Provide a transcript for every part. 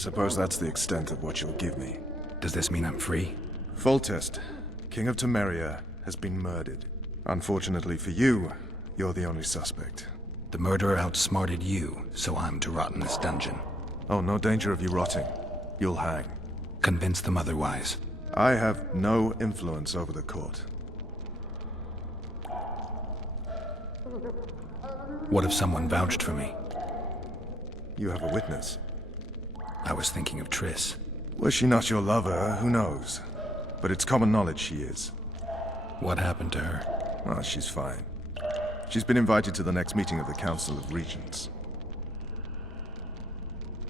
suppose that's the extent of what you'll give me. Does this mean I'm free? Foltest, King of Temeria, has been murdered. Unfortunately for you, you're the only suspect. The murderer outsmarted you, so I'm to rot in this dungeon. Oh, no danger of you rotting. You'll hang. Convince them otherwise. I have no influence over the court. What if someone vouched for me? You have a witness. I was thinking of Triss. Was she not your lover? Who knows? But it's common knowledge she is. What happened to her? Oh, she's fine. She's been invited to the next meeting of the Council of Regents.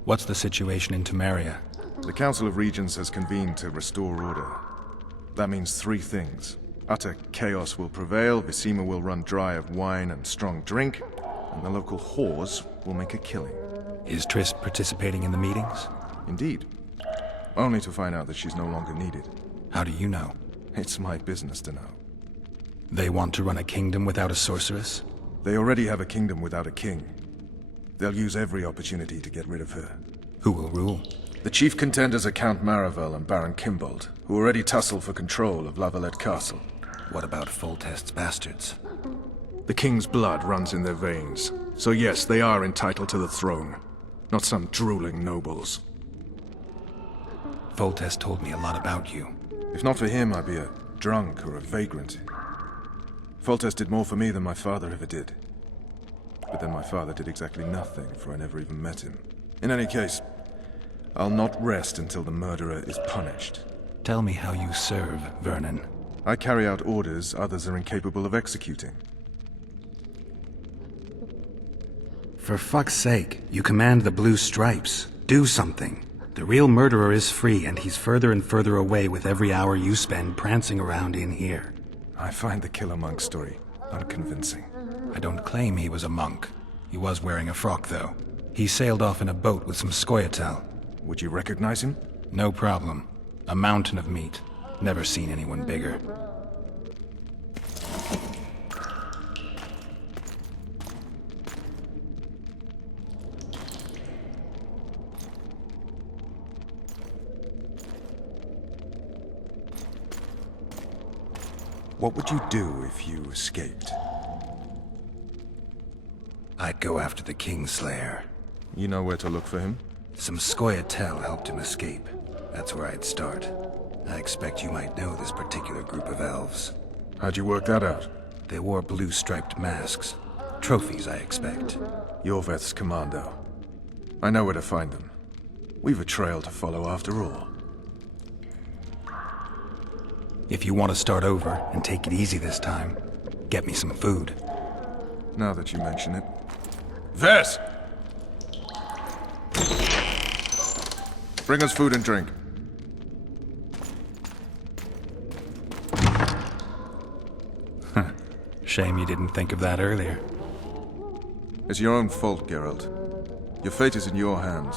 What's the situation in Temeria? The Council of Regents has convened to restore order. That means three things. Utter chaos will prevail, Visima will run dry of wine and strong drink, and the local whores will make a killing. Is Triss participating in the meetings? Indeed. Only to find out that she's no longer needed. How do you know? It's my business to know. They want to run a kingdom without a sorceress? They already have a kingdom without a king. They'll use every opportunity to get rid of her. Who will rule? The chief contenders are Count Maravel and Baron Kimbold, who already tussle for control of Lavalette Castle. What about Foltest's bastards? The king's blood runs in their veins, so yes, they are entitled to the throne. Not some drooling nobles. Foltest told me a lot about you. If not for him, I'd be a drunk or a vagrant. Foltest did more for me than my father ever did. But then my father did exactly nothing, for I never even met him. In any case, I'll not rest until the murderer is punished. Tell me how you serve, Vernon. I carry out orders others are incapable of executing. For fuck's sake, you command the Blue Stripes. Do something. The real murderer is free, and he's further and further away with every hour you spend prancing around in here. I find the Killer Monk story unconvincing. I don't claim he was a monk. He was wearing a frock, though. He sailed off in a boat with some Scoia'tael. Would you recognize him? No problem. A mountain of meat. Never seen anyone bigger. What would you do if you escaped? I'd go after the Kingslayer. You know where to look for him? Some Scoia'tael helped him escape. That's where I'd start. I expect you might know this particular group of elves. How'd you work that out? They wore blue-striped masks. Trophies, I expect. Yorveth's commando. I know where to find them. We've a trail to follow after all. If you want to start over and take it easy this time, get me some food. Now that you mention it. Vess! Bring us food and drink. Shame you didn't think of that earlier. It's your own fault, Geralt. Your fate is in your hands.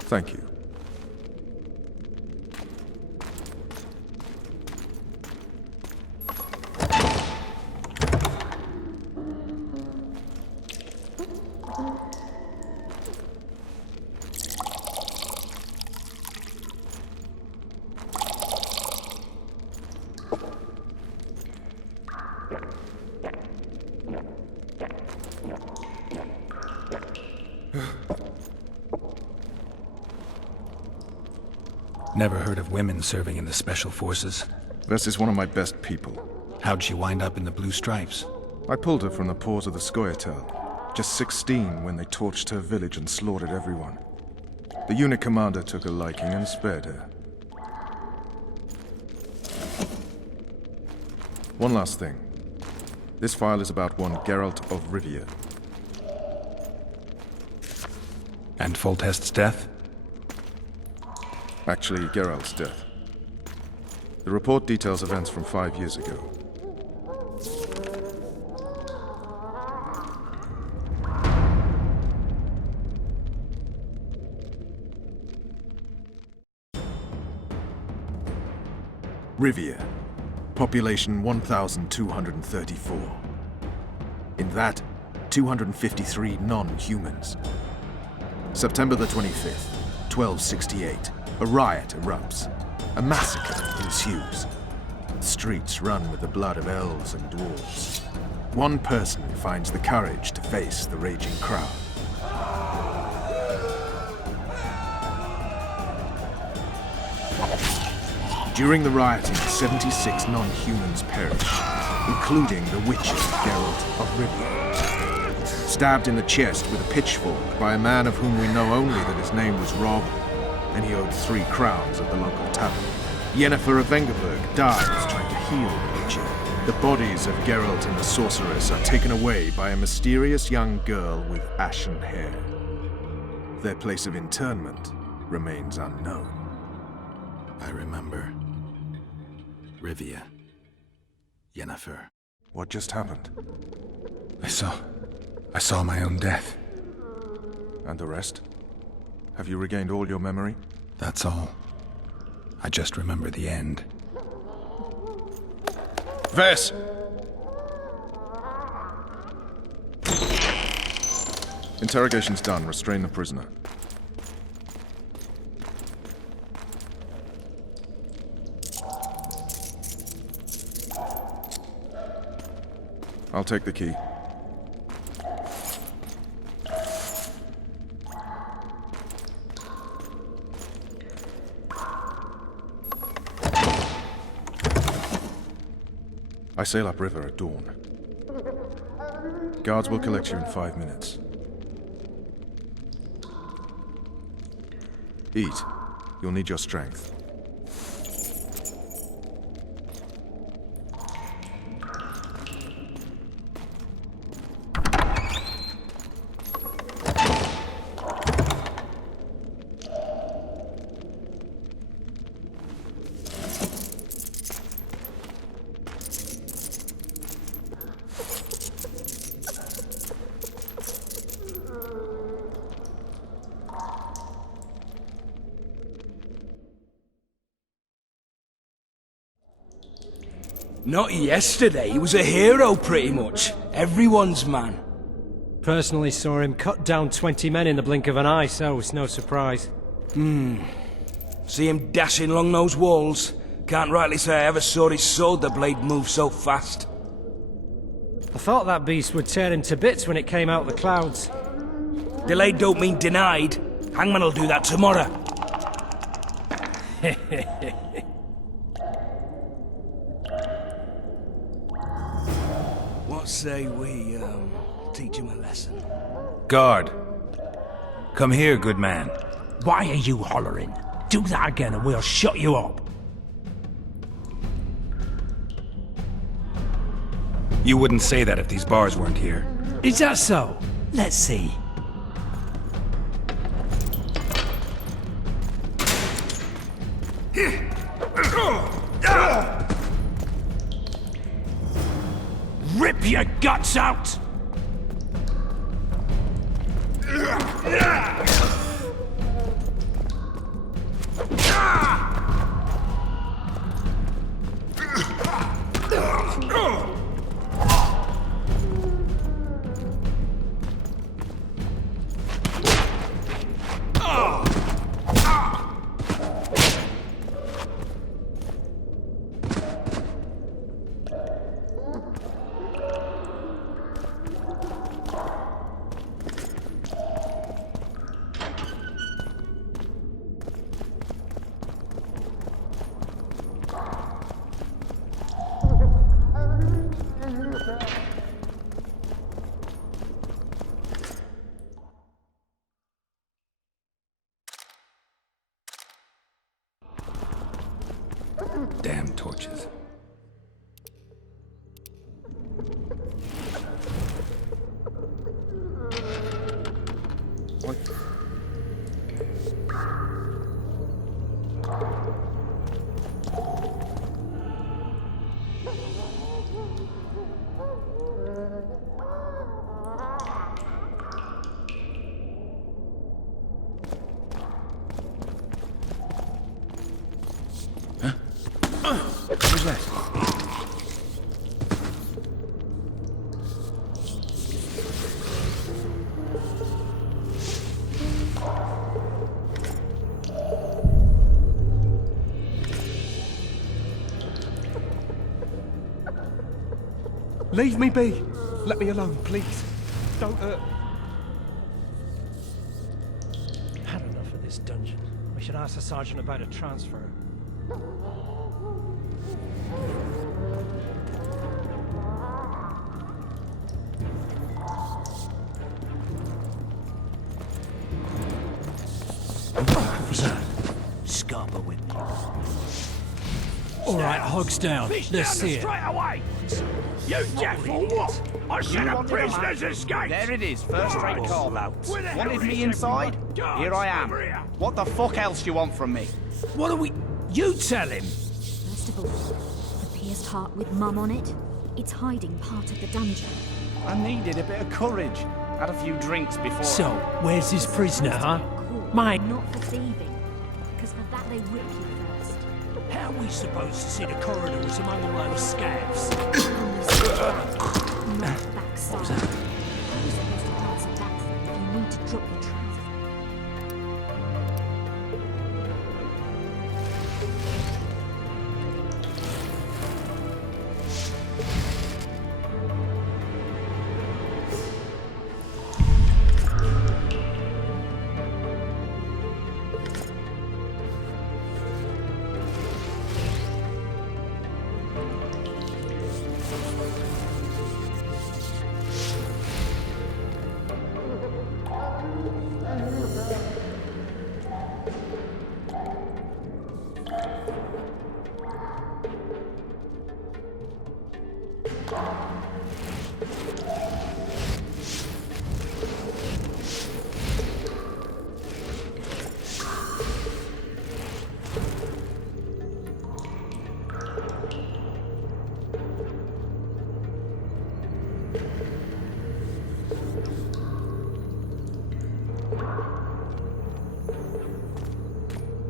Thank you. Never heard of women serving in the Special Forces. Vess is one of my best people. How'd she wind up in the Blue Stripes? I pulled her from the paws of the Scoia'tael. Just 16 when they torched her village and slaughtered everyone. The unit commander took a liking and spared her. One last thing. This file is about one Geralt of Rivia. And Foltest's death? Actually, Geralt's death. The report details events from 5 years ago. Rivia. Population 1,234. In that, 253 non-humans. September the 25th, 1268. A riot erupts. A massacre ensues. The streets run with the blood of elves and dwarves. One person finds the courage to face the raging crowd. During the rioting, 76 non-humans perished, including the witcher Geralt of Rivia. Stabbed in the chest with a pitchfork by a man of whom we know only that his name was Rob, and he owed 3 crowns at the local tavern. Yennefer of Vengerberg dies trying to heal the witcher. The bodies of Geralt and the sorceress are taken away by a mysterious young girl with ashen hair. Their place of interment remains unknown. I remember. Rivia. Yennefer. What just happened? I saw my own death. And the rest? Have you regained all your memory? That's all. I just remember the end. Vess! Interrogation's done. Restrain the prisoner. I'll take the key. I sail upriver at dawn. Guards will collect you in 5 minutes. Eat. You'll need your strength. Not yesterday, he was a hero pretty much. Everyone's man. Personally saw him cut down 20 men in the blink of an eye, so it's no surprise. See him dashing along those walls. Can't rightly say I ever saw his sword the blade move so fast. I thought that beast would tear him to bits when it came out the clouds. Delayed don't mean denied. Hangman'll do that tomorrow. What say we, teach him a lesson? Guard. Come here, good man. Why are you hollering? Do that again and we'll shut you up. You wouldn't say that if these bars weren't here. Is that so? Let's see. Rip your guts out! Damn torches. What? Who's that? Leave me be. Let me alone, please. Don't hurt. Had enough of this dungeon. We should ask the sergeant about a transfer. Officer, Scarper with me. All right, hogs down. Let's see it. Straight away! You deaf or what? I said a prisoner's escaped! There it is, first-rate call-out. Where the hell Wanted is me inside? everyone? Guards, Here I am. over here. What the fuck else you want from me? What are we... You tell him! First of all, the pierced heart with Mum on it. It's hiding part of the dungeon. I needed a bit of courage. Had a few drinks before. So, where's his prisoner, huh? Cool. Mate. Not for thieving. Because for that they whip you first. How are we supposed to see the corridors among all those scabs? Not backside. You're supposed to dance it back if you need to drop your trousers.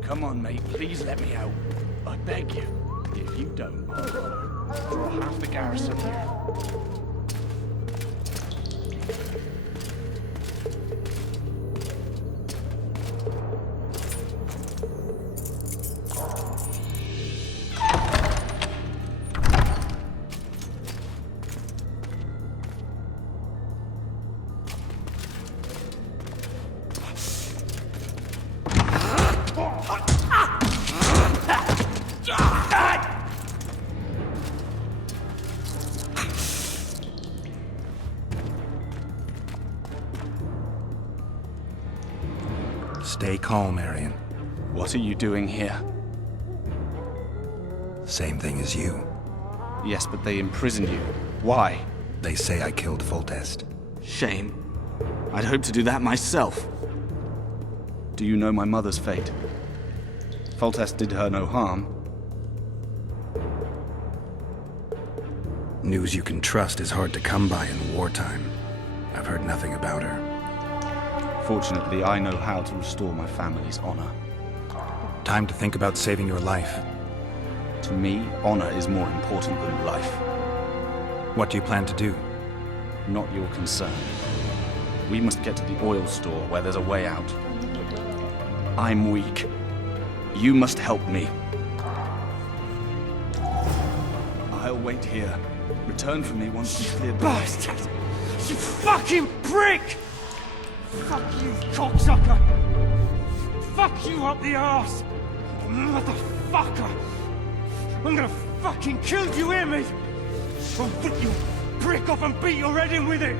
Come on, mate, please let me out. I beg you. If you don't, I'll draw half the garrison here. Stay calm, Arian. What are you doing here? Same thing as you. Yes, but they imprisoned you. Why? They say I killed Foltest. Shame. I'd hoped to do that myself. Do you know my mother's fate? Foltest did her no harm. News you can trust is hard to come by in wartime. I've heard nothing about her. Fortunately, I know how to restore my family's honor. Time to think about saving your life. To me, honor is more important than life. What do you plan to do? Not your concern. We must get to the oil store where there's a way out. I'm weak. You must help me. I'll wait here. Return for me once you've cleared the way. Bastard! You fucking prick! Fuck you, cocksucker! Fuck you up the arse! Motherfucker! I'm gonna fucking kill you, hear me? I'll rip you prick off and beat your head in with it!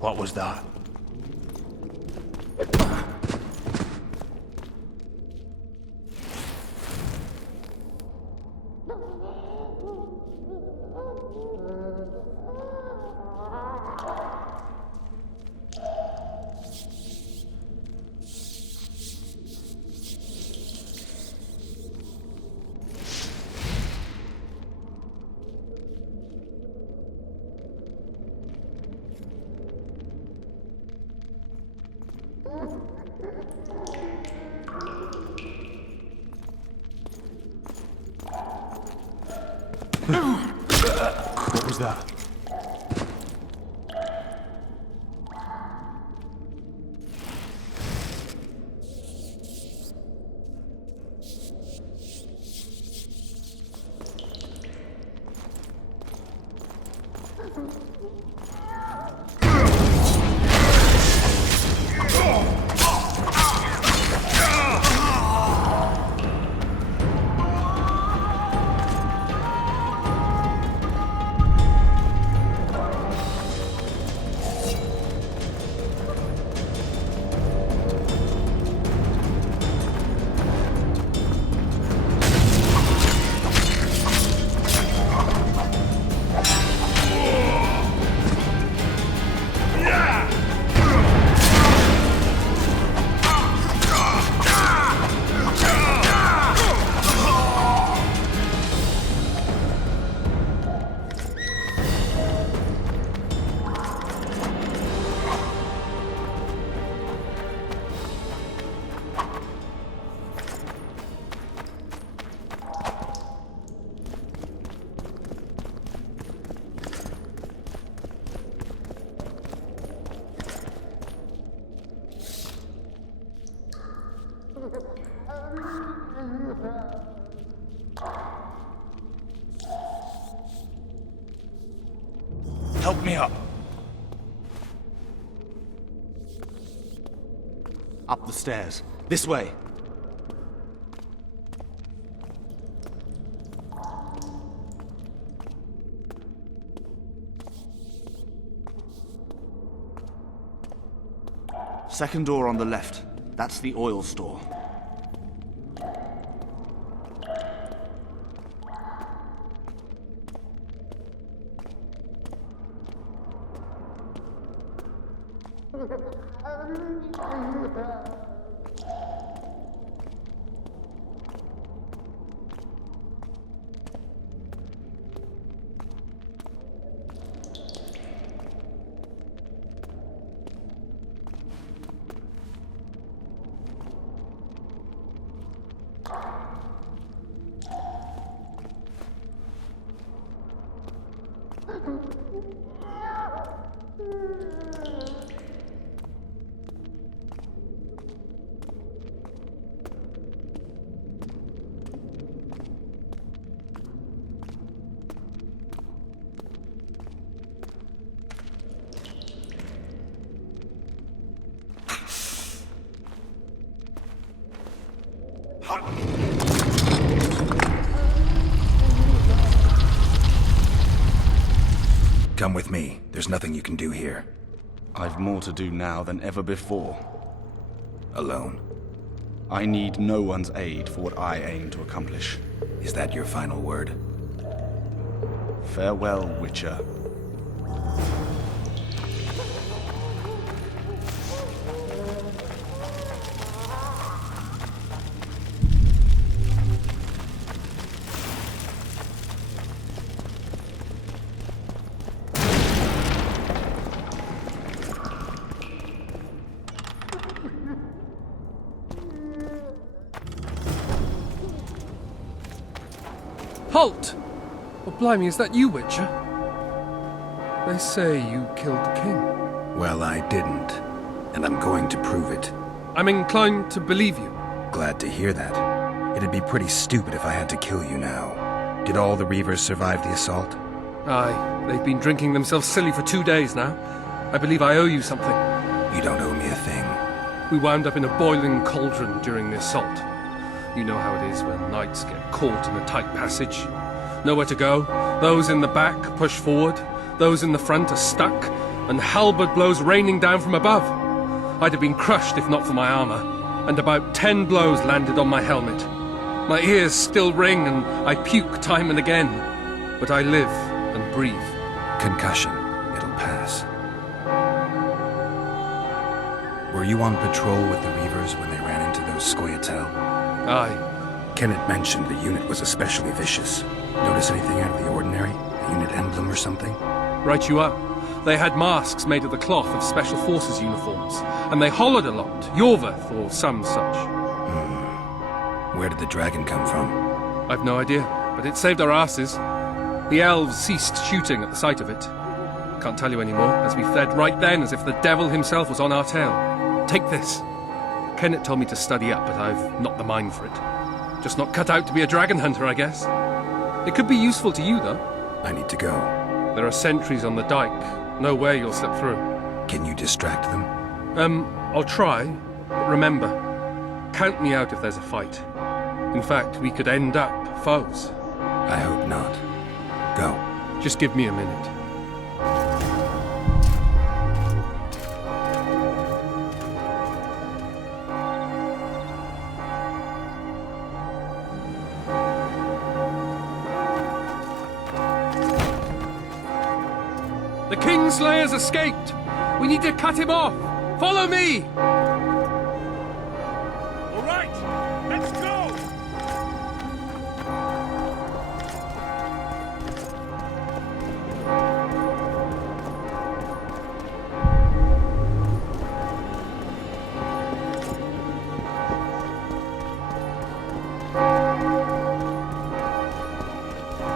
What was that? was that? Help me up. Up the stairs. This way. Second door on the left. That's the oil store. Come with me. There's nothing you can do here. I've more to do now than ever before. Alone. I need no one's aid for what I aim to accomplish. Is that your final word? Farewell, Witcher. Halt! Oh, blimey, is that you, Witcher? They say you killed the king. Well, I didn't. And I'm going to prove it. I'm inclined to believe you. Glad to hear that. It'd be pretty stupid if I had to kill you now. Did all the Reavers survive the assault? Aye, they've been drinking themselves silly for 2 days now. I believe I owe you something. You don't owe me a thing. We wound up in a boiling cauldron during the assault. You know how it is when knights get caught in a tight passage. Nowhere to go. Those in the back push forward. Those in the front are stuck. And halberd blows raining down from above. I'd have been crushed if not for my armor. And about 10 blows landed on my helmet. My ears still ring and I puke time and again. But I live and breathe. Concussion. It'll pass. Were you on patrol with the Reavers when they ran into those Scoia'tael? Aye. Kenneth mentioned the unit was especially vicious. Notice anything out of the ordinary? A unit emblem or something? Right you are. They had masks made of the cloth of Special Forces uniforms, and they hollered a lot. Yorvath or some such. Where did the dragon come from? I've no idea, but it saved our asses. The elves ceased shooting at the sight of it. Can't tell you anymore, as we fled right then as if the devil himself was on our tail. Take this. Kenneth told me to study up, but I've not the mind for it. Just not cut out to be a dragon hunter, I guess. It could be useful to you, though. I need to go. There are sentries on the dike. No way you'll slip through. Can you distract them? I'll try. But remember, count me out if there's a fight. In fact, we could end up foes. I hope not. Go. Just give me a minute. The Kingslayer's escaped! We need to cut him off! Follow me! All right, let's go!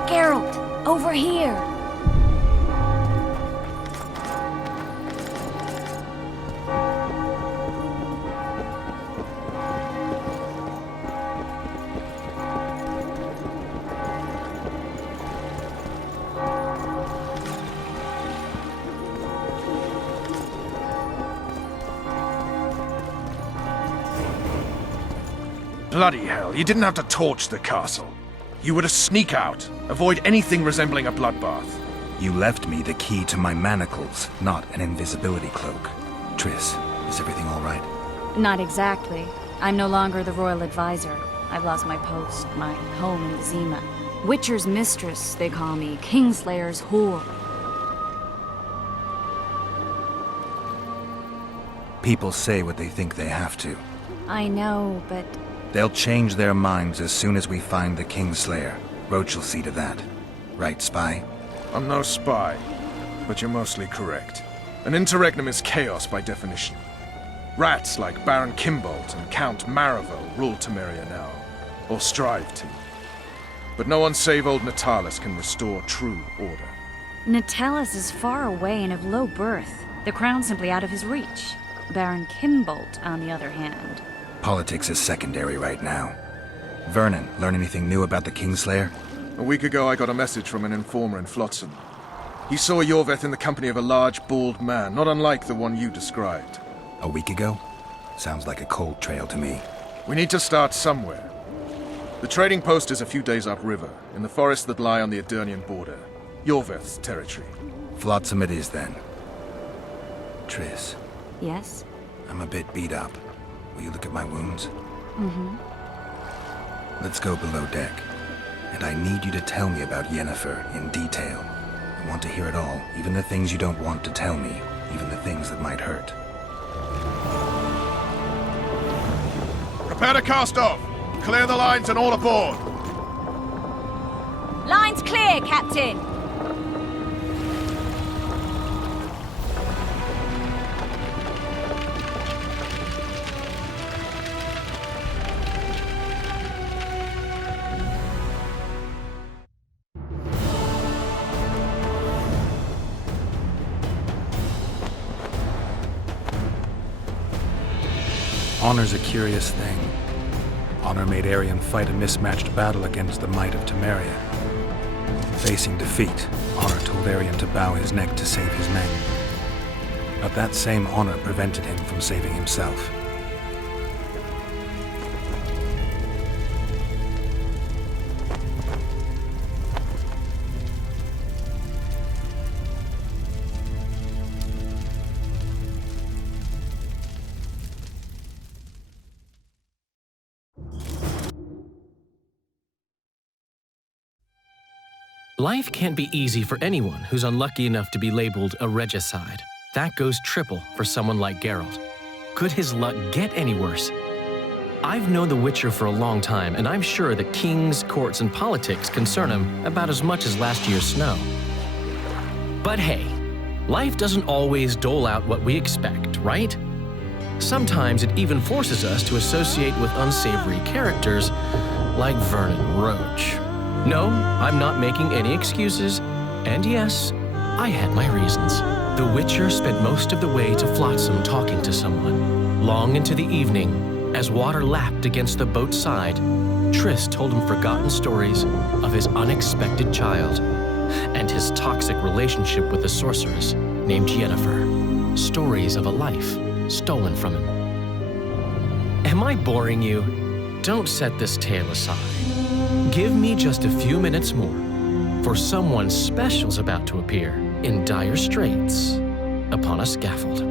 Geralt, over here! Bloody hell, you didn't have to torch the castle. You were to sneak out, avoid anything resembling a bloodbath. You left me the key to my manacles, not an invisibility cloak. Triss, is everything all right? Not exactly. I'm no longer the royal advisor. I've lost my post, my home in Vizima. Witcher's mistress, they call me. Kingslayer's whore. People say what they think they have to. I know, but... They'll change their minds as soon as we find the Kingslayer. Roach will see to that. Right, Spy? I'm no spy, but you're mostly correct. An interregnum is chaos by definition. Rats like Baron Kimbolt and Count Maravel rule Temeria now, or strive to. But no one save old Natalis can restore true order. Natalis is far away and of low birth. The crown's simply out of his reach. Baron Kimbolt, on the other hand... Politics is secondary right now. Vernon, learn anything new about the Kingslayer? A week ago I got a message from an informer in Flotsam. He saw Yorveth in the company of a large, bald man, not unlike the one you described. A week ago? Sounds like a cold trail to me. We need to start somewhere. The trading post is a few days upriver, in the forests that lie on the Aedirnian border. Yorveth's territory. Flotsam it is, then. Triss. Yes? I'm a bit beat up. Will you look at my wounds? Mm-hmm. Let's go below deck. And I need you to tell me about Yennefer in detail. I want to hear it all, even the things you don't want to tell me, even the things that might hurt. Prepare to cast off! Clear the lines and all aboard! Line's clear, Captain! Honor's a curious thing. Honor made Arian fight a mismatched battle against the might of Temeria. Facing defeat, Honor told Arian to bow his neck to save his men. But that same honor prevented him from saving himself. Life can't be easy for anyone who's unlucky enough to be labeled a regicide. That goes triple for someone like Geralt. Could his luck get any worse? I've known the Witcher for a long time, and I'm sure that kings, courts, and politics concern him about as much as last year's snow. But hey, life doesn't always dole out what we expect, right? Sometimes it even forces us to associate with unsavory characters like Vernon Roach. No, I'm not making any excuses. And yes, I had my reasons. The Witcher spent most of the way to Flotsam talking to someone. Long into the evening, as water lapped against the boat's side, Triss told him forgotten stories of his unexpected child and his toxic relationship with a sorceress named Yennefer. Stories of a life stolen from him. Am I boring you? Don't set this tale aside. Give me just a few minutes more, for someone special's about to appear in dire straits upon a scaffold.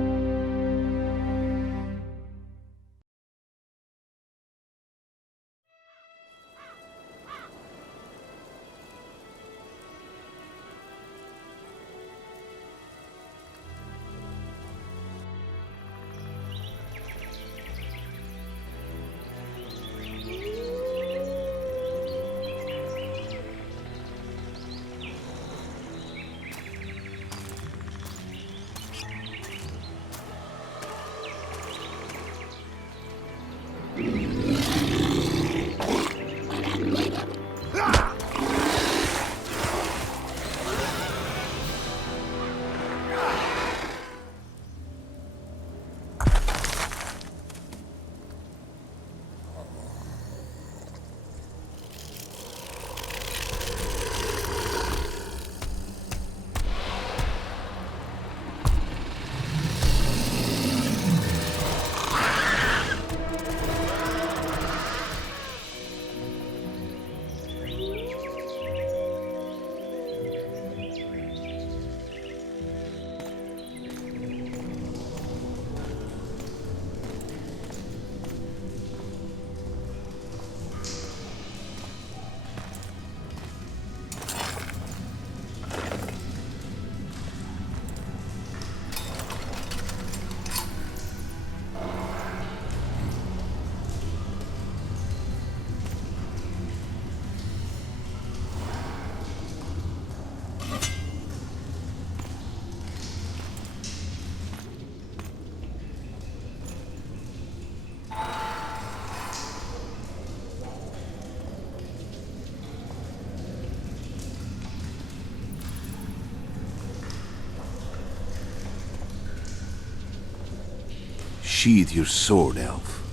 Sheathe your sword, elf.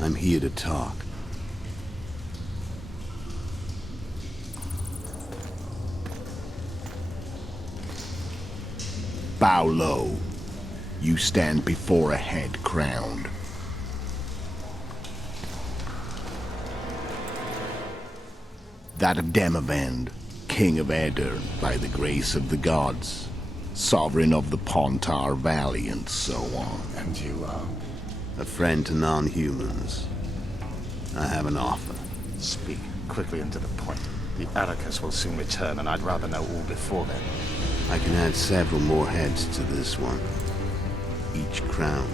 I'm here to talk. Bow low. You stand before a head crowned. That of Demavend, King of Aedirn, by the grace of the gods, sovereign of the Pontar Valley, and so on. And you are? A friend to non-humans. I have an offer. Speak quickly and to the point. The Arrakis will soon return, and I'd rather know all before then. I can add several more heads to this one. Each crowned.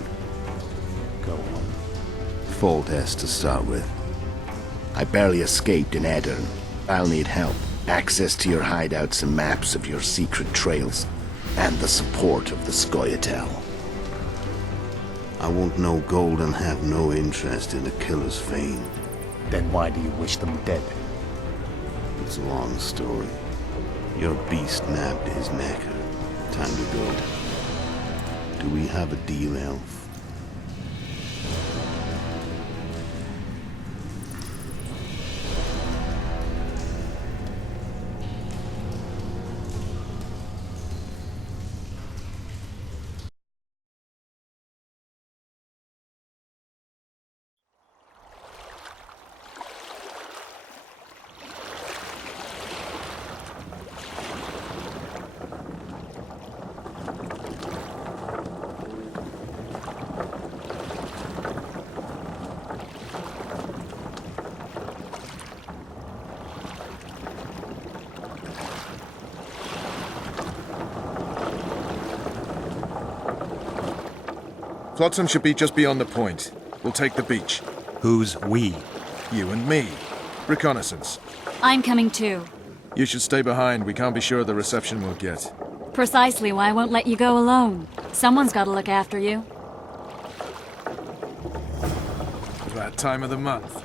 Go on. Foltest to start with. I barely escaped in Aedirn. I'll need help. Access to your hideouts and maps of your secret trails. And the support of the Scoia'tael. I want no gold and have no interest in the killer's fame. Then why do you wish them dead? It's a long story. Your beast nabbed his neck. Time to go. Do we have a deal, elf? Flotsam should be just beyond the point. We'll take the beach. Who's we? You and me. Reconnaissance. I'm coming too. You should stay behind. We can't be sure of the reception we'll get. Precisely why I won't let you go alone. Someone's got to look after you. That time of the month.